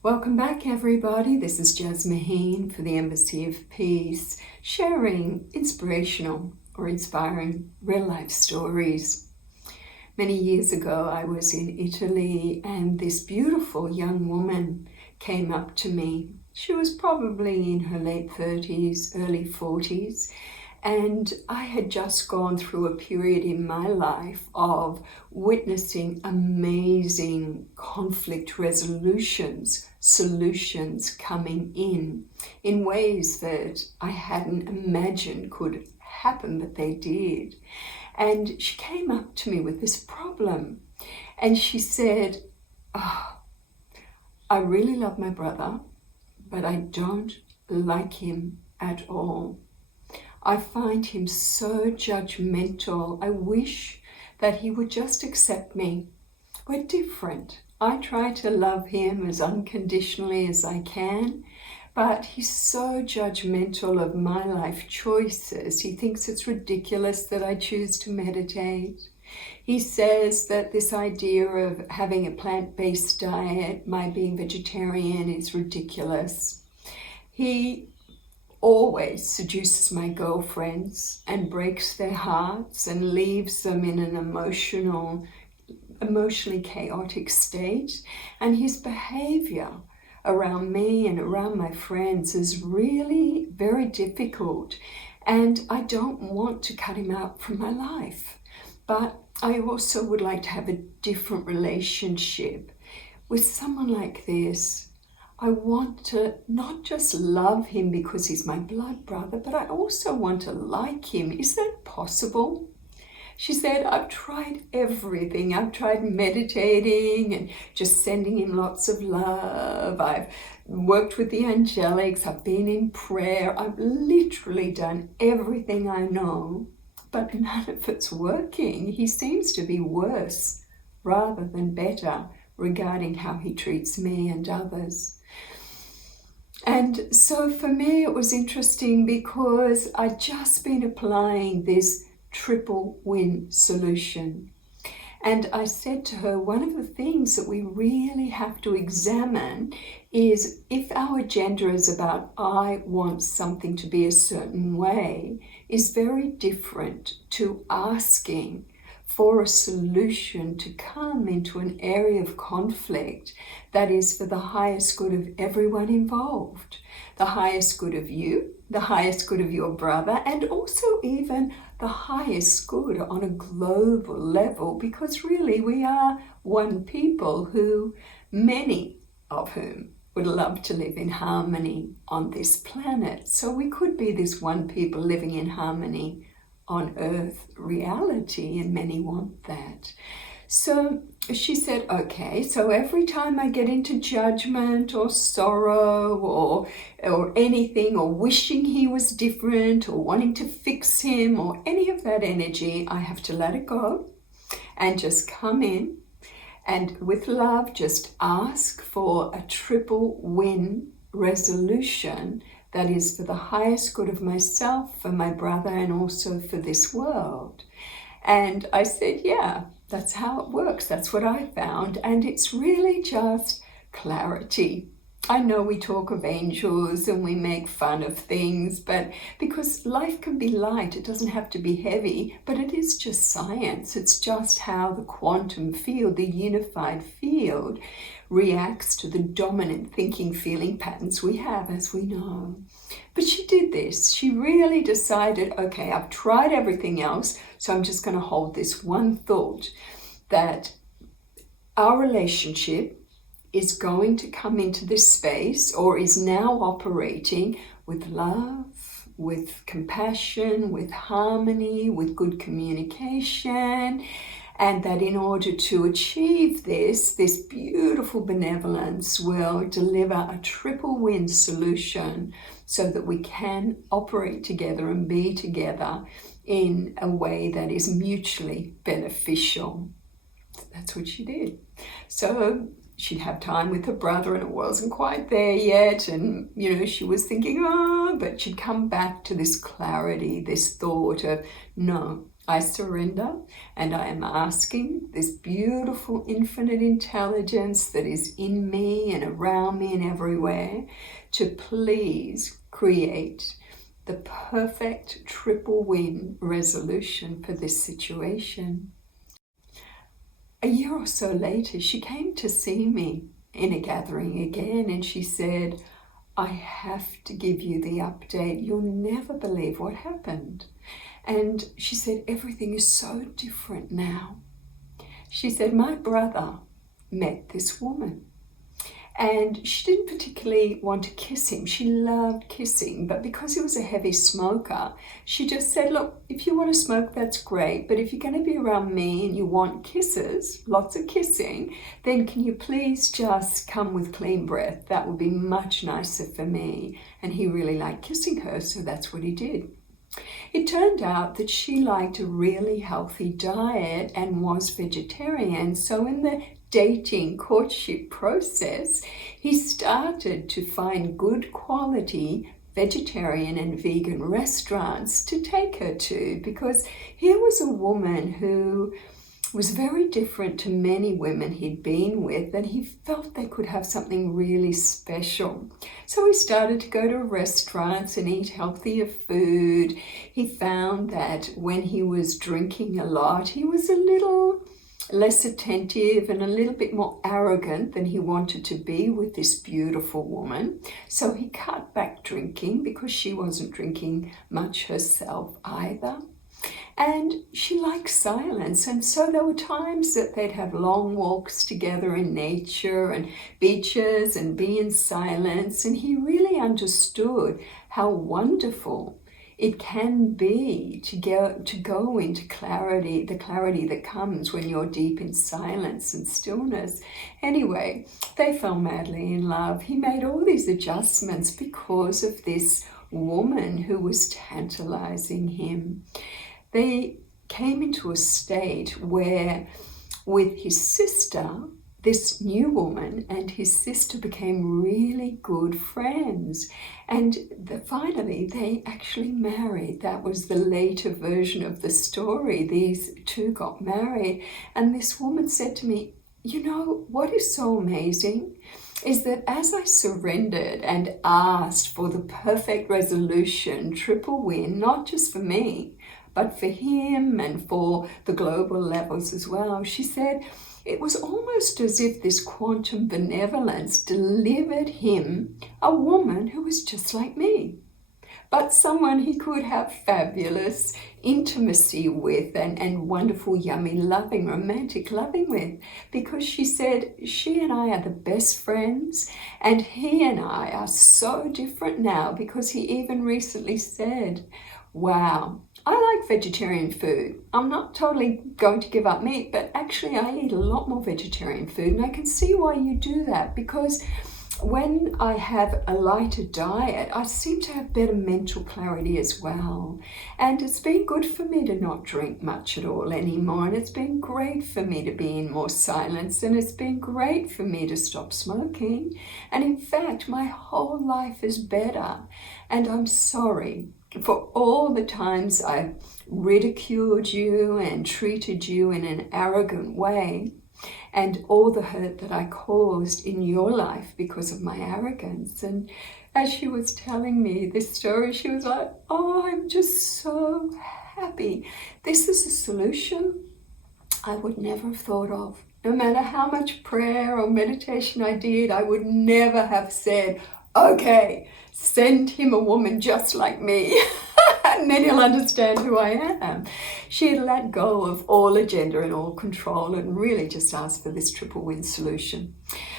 Welcome back, everybody. This is Jazz Maheen for the Embassy of Peace, sharing inspirational or inspiring real-life stories. Many years ago, I was in Italy, and this beautiful young woman came up to me. She was probably in her late 30s, early 40s, and I had just gone through a period in my life of witnessing amazing conflict resolutions, solutions coming in ways that I hadn't imagined could happen, but they did. And she came up to me with this problem, and she said, I really love my brother, but I don't like him at all. I find him so judgmental. I wish that he would just accept me. We're different. I try to love him as unconditionally as I can, but he's so judgmental of my life choices. He thinks it's ridiculous that I choose to meditate. He says that this idea of having a plant-based diet, my being vegetarian, is ridiculous. He always seduces my girlfriends and breaks their hearts and leaves them in an emotionally chaotic state. And his behavior around me and around my friends is really very difficult. And I don't want to cut him out from my life. But I also would like to have a different relationship with someone like this. I want to not just love him because he's my blood brother, but I also want to like him. Is that possible? She said, I've tried everything. I've tried meditating and just sending him lots of love. I've worked with the angelics. I've been in prayer. I've literally done everything I know, but none of it's working. He seems to be worse rather than better regarding how he treats me and others. And so for me, it was interesting because I'd just been applying this triple win solution. And I said to her, one of the things that we really have to examine is if our agenda is about, I want something to be a certain way, is very different to asking for a solution to come into an area of conflict that is for the highest good of everyone involved, the highest good of you, the highest good of your brother, and also even the highest good on a global level, because really we are one people who, many of whom would love to live in harmony on this planet. So we could be this one people living in harmony on earth reality, and many want that. So she said, okay, so every time I get into judgment or sorrow or anything, or wishing he was different or wanting to fix him or any of that energy, I have to let it go and just come in and with love just ask for a triple win resolution that is for the highest good of myself, for my brother, and also for this world. And I said, yeah, that's how it works. That's what I found. And it's really just clarity. I know we talk of angels and we make fun of things, but because life can be light, it doesn't have to be heavy, but it is just science. It's just how the quantum field, the unified field, reacts to the dominant thinking, feeling patterns we have, as we know. But she did this. She really decided, okay, I've tried everything else, so I'm just going to hold this one thought, that our relationship is going to come into this space, or is now operating with love, with compassion, with harmony, with good communication, and that in order to achieve this beautiful benevolence will deliver a triple win solution so that we can operate together and be together in a way that is mutually beneficial. That's what she did. So she'd have time with her brother, and it wasn't quite there yet. And, she was thinking, but she'd come back to this clarity, this thought of, no, I surrender, and I am asking this beautiful infinite intelligence that is in me and around me and everywhere to please create the perfect triple win resolution for this situation. A year or so later, she came to see me in a gathering again, and she said, I have to give you the update. You'll never believe what happened. And she said, everything is so different now. She said, my brother met this woman, and she didn't particularly want to kiss him. She loved kissing, but because he was a heavy smoker, she just said, look, if you want to smoke, that's great, but if you're going to be around me and you want kisses, lots of kissing, then can you please just come with clean breath? That would be much nicer for me. And he really liked kissing her, so that's what he did. It turned out that she liked a really healthy diet and was vegetarian, so in the dating courtship process, he started to find good quality vegetarian and vegan restaurants to take her to, because here was a woman who was very different to many women he'd been with, and he felt they could have something really special. So he started to go to restaurants and eat healthier food. He found that when he was drinking a lot, he was a little less attentive and a little bit more arrogant than he wanted to be with this beautiful woman. So he cut back drinking because she wasn't drinking much herself either. And she liked silence, and so there were times that they'd have long walks together in nature and beaches and be in silence, and he really understood how wonderful it can be to go into clarity, the clarity that comes when you're deep in silence and stillness. Anyway, they fell madly in love. He made all these adjustments because of this woman who was tantalizing him. They came into a state where, with his sister, this new woman and his sister became really good friends. And finally, they actually married. That was the later version of the story. These two got married. And this woman said to me, you know, what is so amazing is that as I surrendered and asked for the perfect resolution, triple win, not just for me, but for him and for the global levels as well, she said it was almost as if this quantum benevolence delivered him a woman who was just like me, but someone he could have fabulous intimacy with and wonderful, yummy, loving, romantic loving with, because she said she and I are the best friends, and he and I are so different now, because he even recently said, wow, I like vegetarian food. I'm not totally going to give up meat, but actually I eat a lot more vegetarian food, and I can see why you do that, because when I have a lighter diet, I seem to have better mental clarity as well. And it's been good for me to not drink much at all anymore. And it's been great for me to be in more silence. And it's been great for me to stop smoking. And in fact, my whole life is better. And I'm sorry for all the times I've ridiculed you and treated you in an arrogant way, and all the hurt that I caused in your life because of my arrogance. And as she was telling me this story, she was like, oh, I'm just so happy. This is a solution I would never have thought of. No matter how much prayer or meditation I did, I would never have said, okay, send him a woman just like me. And then he'll understand who I am. She had let go of all agenda and all control and really just asked for this triple win solution.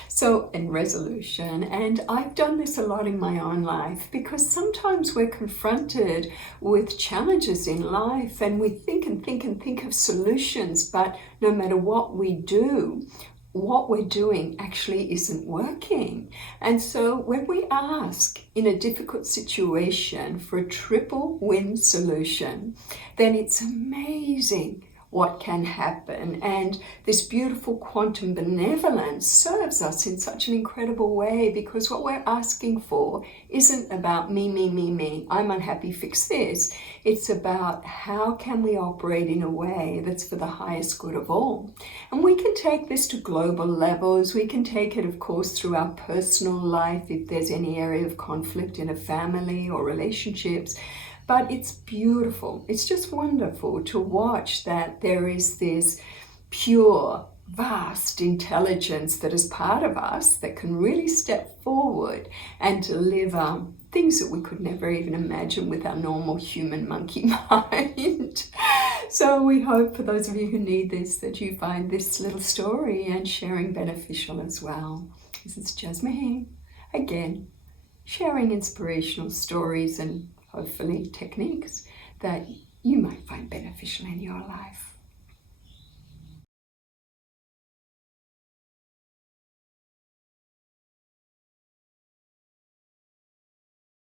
So, and resolution. And I've done this a lot in my own life, because sometimes we're confronted with challenges in life and we think and think and think of solutions, but no matter what we do, what we're doing actually isn't working. And so when we ask in a difficult situation for a triple win solution, then it's amazing what can happen. And this beautiful quantum benevolence serves us in such an incredible way, because what we're asking for isn't about me, me, me, me. I'm unhappy, fix this. It's about how can we operate in a way that's for the highest good of all. And we can take this to global levels. We can take it, of course, through our personal life if there's any area of conflict in a family or relationships. But it's beautiful. It's just wonderful to watch that there is this pure, vast intelligence that is part of us that can really step forward and deliver things that we could never even imagine with our normal human monkey mind. So we hope for those of you who need this, that you find this little story and sharing beneficial as well. This is Jasmine, again, sharing inspirational stories and hopefully techniques that you might find beneficial in your life.